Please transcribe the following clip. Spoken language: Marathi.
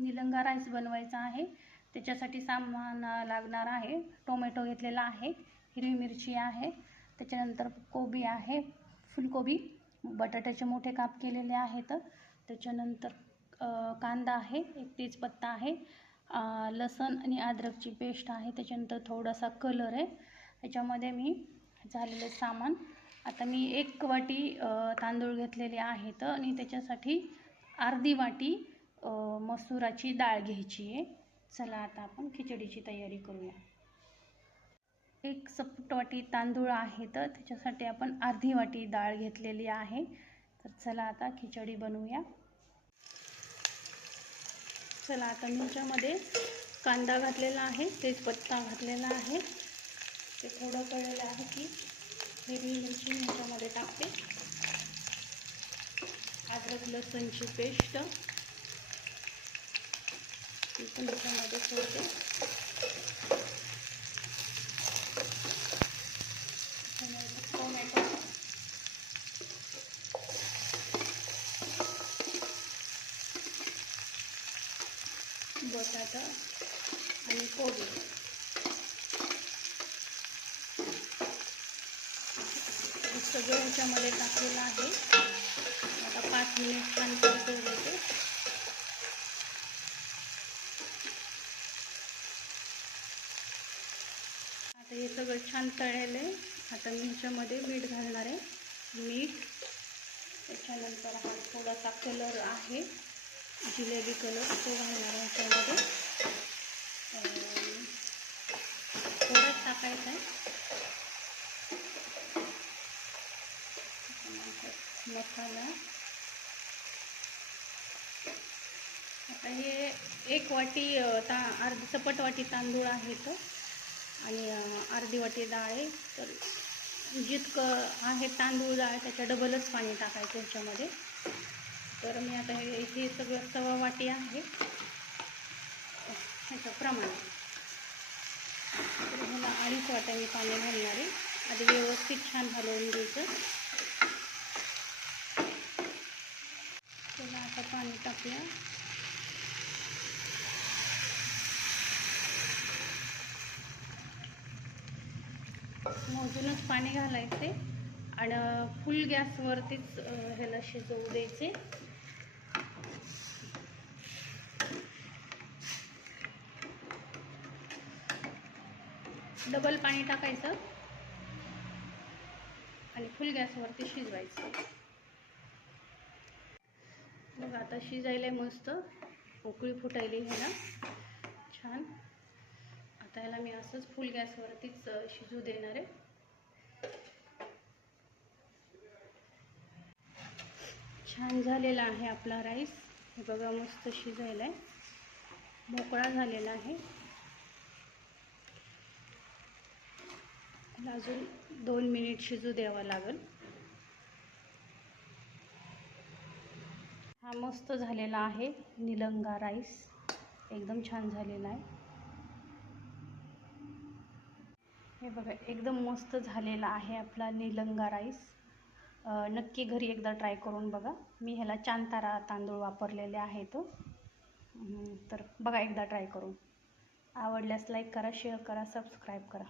निलंगा राईस बनवायचा आहे. त्याच्यासाठी सामान लागणार आहे. टोमॅटो घेतलेला आहे. हिरवी मिरची आहे. त्याच्यानंतर कोबी आहे. फुलकोबी बटाट्याचे मोठे काप केलेले आहेत. त्याच्यानंतर कांदा आहे. एक तेजपत्ता आहे. लसण आणि अद्रकची पेस्ट आहे. त्याच्यानंतर थोडासा कलर आहे. त्याच्यामध्ये मी झालेले सामान. आता मी एक वाटी तांदूळ घेतलेले आहेत आणि त्याच्यासाठी अर्धी वाटी मसुराची डाळ घ्यायची आहे. चला आता आपण खिचडीची तयारी करूया. एक सपट वाटी तांदूळ आहे तर त्याच्यासाठी आपण अर्धी वाटी डाळ घेतलेली आहे. तर चला आता खिचडी बनवूया. चला आता मी कांदा घातलेला आहे तेजपत्ता घातलेला आहे. ते थोडं कळलेलं आहे की हिरवी मिरची ह्याच्यामध्ये टाकते. अद्रक लसणची पेस्ट. ती पण ह्याच्यामध्ये सोडते टोमॅटो बटाटा आणि कोबी. सगळं ह्याच्यामध्ये टाकलेलं आहे. आता पाच मिनिट छान परतून देते आता हे सगळं छान तळलेलं आहे. आता मी ह्याच्यामध्ये मीठ घालणार आहे. मीठ. त्याच्यानंतर हा थोडासा कलर आहे. जिलेबी कलर तो घालणार आहे ह्याच्यामध्ये. अं, थोडाच टाकायचा आहे. मसाला. आता हे एक वाटी ता अर्धी चपट वाटी तांदूळ आहे तो. आणि अर्धी वाटी डाळ आहे तर जितकं आहे तांदूळ डाळ त्याच्या डबलच पाणी टाकायचं ह्याच्यामध्ये तर मी आता हे हे सगळं सवा वाटी आहे. ह्याचं प्रमाण. तर ह्याला अडीच मी पाणी घालणार आहे. आधी व्यवस्थित छान हलवून घ्यायचं. त्याला आता पाणी टाकूया. मोजूनच पाणी घालायचे आणि फुल गॅसवरतीच ह्याला शिजवू द्यायचे. डबल पाणी टाकायचं आणि फुल गॅसवरती शिजवायचं. मग आता शिजायला मस्त. पोकळी फुटायली ह्याला. छान. आता ह्याला मी असंच फुल गॅसवरतीच शिजू देणार आहे. छान झालेला आहे आपला राईस. हे बघा मस्त शिजायला आहे. मोकळा झालेला आहे. अजून दोन मिनिट शिजू द्यावा लागेल. हा मस्त झालेला आहे निलंगा राईस. एकदम छान झालेला आहे. हे बघा एकदम मस्त झालेला आहे आपला निलंगा राईस. नक्की घरी एकदा ट्राय करून बघा. मी ह्याला चांतारा तांदूळ वापरलेले आहेत तो. तर बघा एकदा ट्राय करून. आवडल्यास लाईक करा शेअर करा सबस्क्राईब करा.